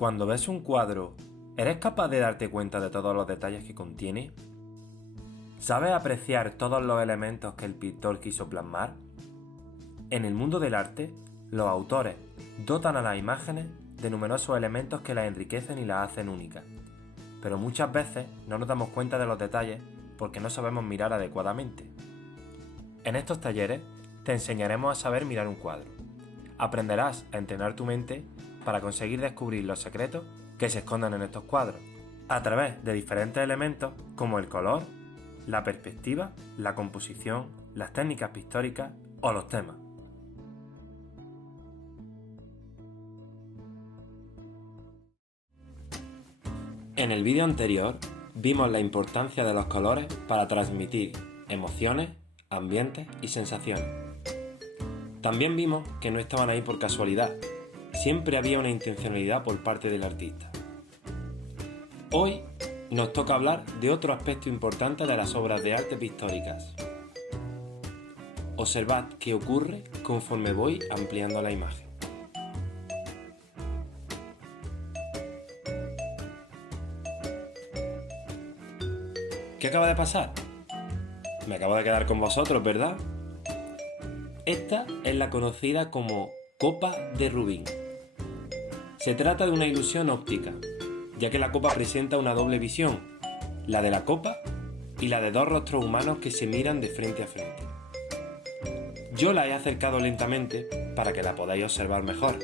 Cuando ves un cuadro, ¿eres capaz de darte cuenta de todos los detalles que contiene? ¿Sabes apreciar todos los elementos que el pintor quiso plasmar? En el mundo del arte, los autores dotan a las imágenes de numerosos elementos que las enriquecen y las hacen únicas, pero muchas veces no nos damos cuenta de los detalles porque no sabemos mirar adecuadamente. En estos talleres te enseñaremos a saber mirar un cuadro. Aprenderás a entrenar tu mente para conseguir descubrir los secretos que se esconden en estos cuadros, a través de diferentes elementos como el color, la perspectiva, la composición, las técnicas pictóricas o los temas. En el vídeo anterior vimos la importancia de los colores para transmitir emociones, ambientes y sensaciones. También vimos que no estaban ahí por casualidad, siempre había una intencionalidad por parte del artista. Hoy nos toca hablar de otro aspecto importante de las obras de arte pictóricas. Observad qué ocurre conforme voy ampliando la imagen. ¿Qué acaba de pasar? Me acabo de quedar con vosotros, ¿verdad? Esta es la conocida como copa de Rubin. Se trata de una ilusión óptica, ya que la copa presenta una doble visión, la de la copa y la de dos rostros humanos que se miran de frente a frente. Yo la he acercado lentamente para que la podáis observar mejor,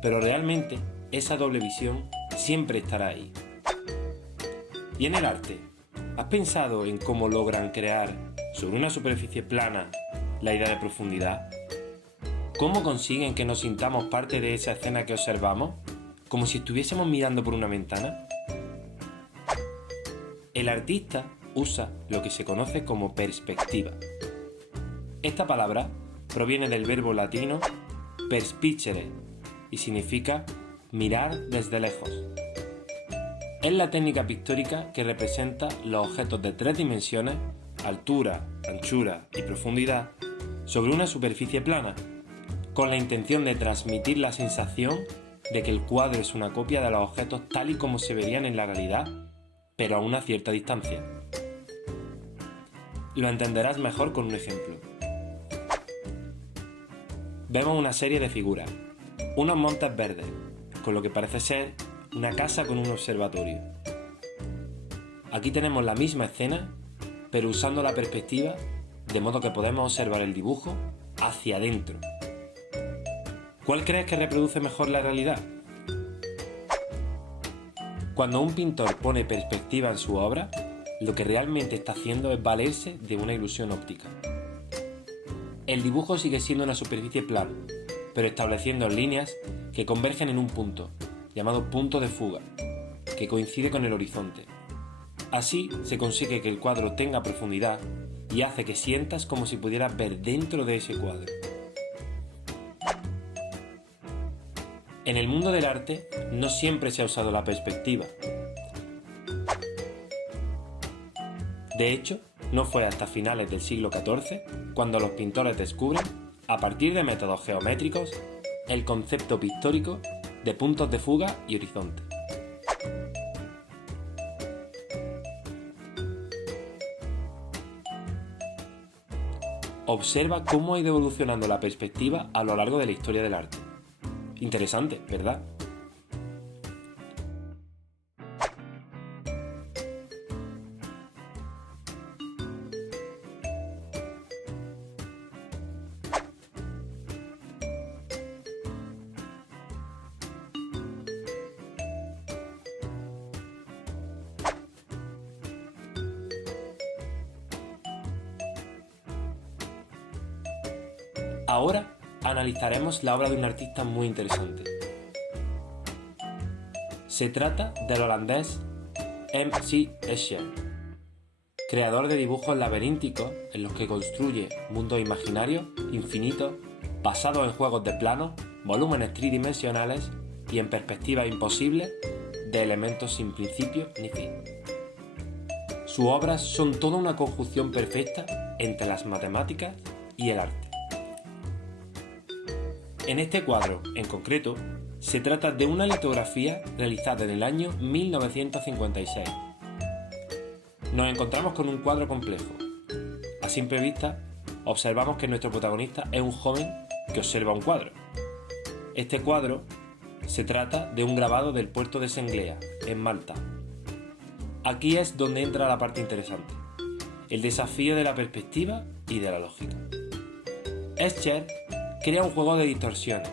pero realmente esa doble visión siempre estará ahí. ¿Y en el arte? ¿Has pensado en cómo logran crear sobre una superficie plana la idea de profundidad? ¿Cómo consiguen que nos sintamos parte de esa escena que observamos, como si estuviésemos mirando por una ventana? El artista usa lo que se conoce como perspectiva. Esta palabra proviene del verbo latino perspicere y significa mirar desde lejos. Es la técnica pictórica que representa los objetos de tres dimensiones, altura, anchura y profundidad, sobre una superficie plana, con la intención de transmitir la sensación de que el cuadro es una copia de los objetos tal y como se verían en la realidad, pero a una cierta distancia. Lo entenderás mejor con un ejemplo. Vemos una serie de figuras, unos montes verdes, con lo que parece ser una casa con un observatorio. Aquí tenemos la misma escena, pero usando la perspectiva, de modo que podemos observar el dibujo hacia adentro. ¿Cuál crees que reproduce mejor la realidad? Cuando un pintor pone perspectiva en su obra, lo que realmente está haciendo es valerse de una ilusión óptica. El dibujo sigue siendo una superficie plana, pero estableciendo líneas que convergen en un punto, llamado punto de fuga, que coincide con el horizonte. Así se consigue que el cuadro tenga profundidad y hace que sientas como si pudieras ver dentro de ese cuadro. En el mundo del arte no siempre se ha usado la perspectiva. De hecho, no fue hasta finales del siglo XIV cuando los pintores descubren, a partir de métodos geométricos, el concepto pictórico de puntos de fuga y horizonte. Observa cómo ha ido evolucionando la perspectiva a lo largo de la historia del arte. Interesante, ¿verdad? Ahora analizaremos la obra de un artista muy interesante. Se trata del holandés M.C. Escher, creador de dibujos laberínticos en los que construye mundos imaginarios, infinitos, basados en juegos de planos, volúmenes tridimensionales y en perspectivas imposibles de elementos sin principio ni fin. Sus obras son toda una conjunción perfecta entre las matemáticas y el arte. En este cuadro, en concreto, Se trata de una litografía realizada en el año 1956. Nos encontramos con un cuadro complejo. A simple vista, observamos que nuestro protagonista es un joven que observa un cuadro. Este cuadro se trata de un grabado del puerto de Senglea, en Malta. Aquí es donde entra la parte interesante, el desafío de la perspectiva y de la lógica. Escher crea un juego de distorsiones,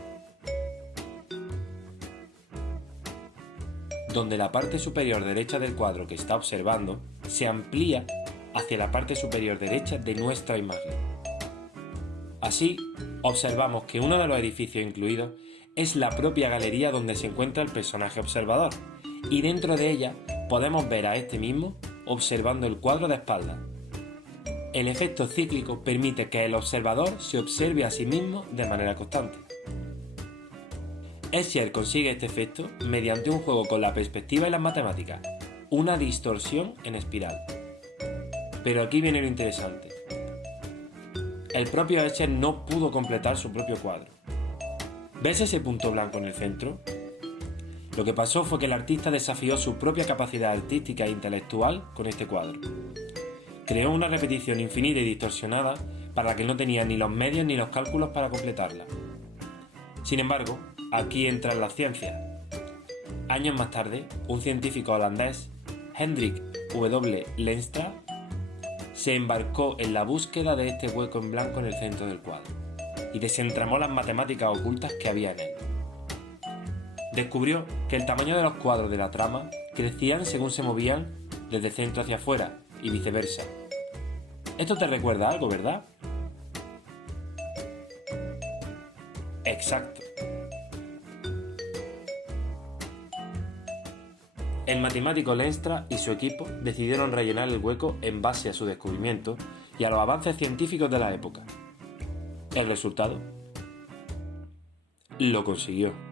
donde la parte superior derecha del cuadro que está observando se amplía hacia la parte superior derecha de nuestra imagen. Así, observamos que uno de los edificios incluidos es la propia galería donde se encuentra el personaje observador, y dentro de ella podemos ver a este mismo observando el cuadro de espaldas. El efecto cíclico permite que el observador se observe a sí mismo de manera constante. Escher consigue este efecto mediante un juego con la perspectiva y las matemáticas, una distorsión en espiral. Pero aquí viene lo interesante. El propio Escher no pudo completar su propio cuadro. ¿Ves ese punto blanco en el centro? Lo que pasó fue que el artista desafió su propia capacidad artística e intelectual con este cuadro. Creó una repetición infinita y distorsionada para la que no tenía ni los medios ni los cálculos para completarla. Sin embargo, aquí entran las ciencias. Años más tarde, un científico holandés, Hendrik W. Lenstra, se embarcó en la búsqueda de este hueco en blanco en el centro del cuadro y desentramó las matemáticas ocultas que había en él. Descubrió que el tamaño de los cuadros de la trama crecían según se movían desde el centro hacia afuera y viceversa. Esto te recuerda algo, ¿verdad? Exacto. El matemático Lenstra y su equipo decidieron rellenar el hueco en base a su descubrimiento y a los avances científicos de la época. El resultado lo consiguió.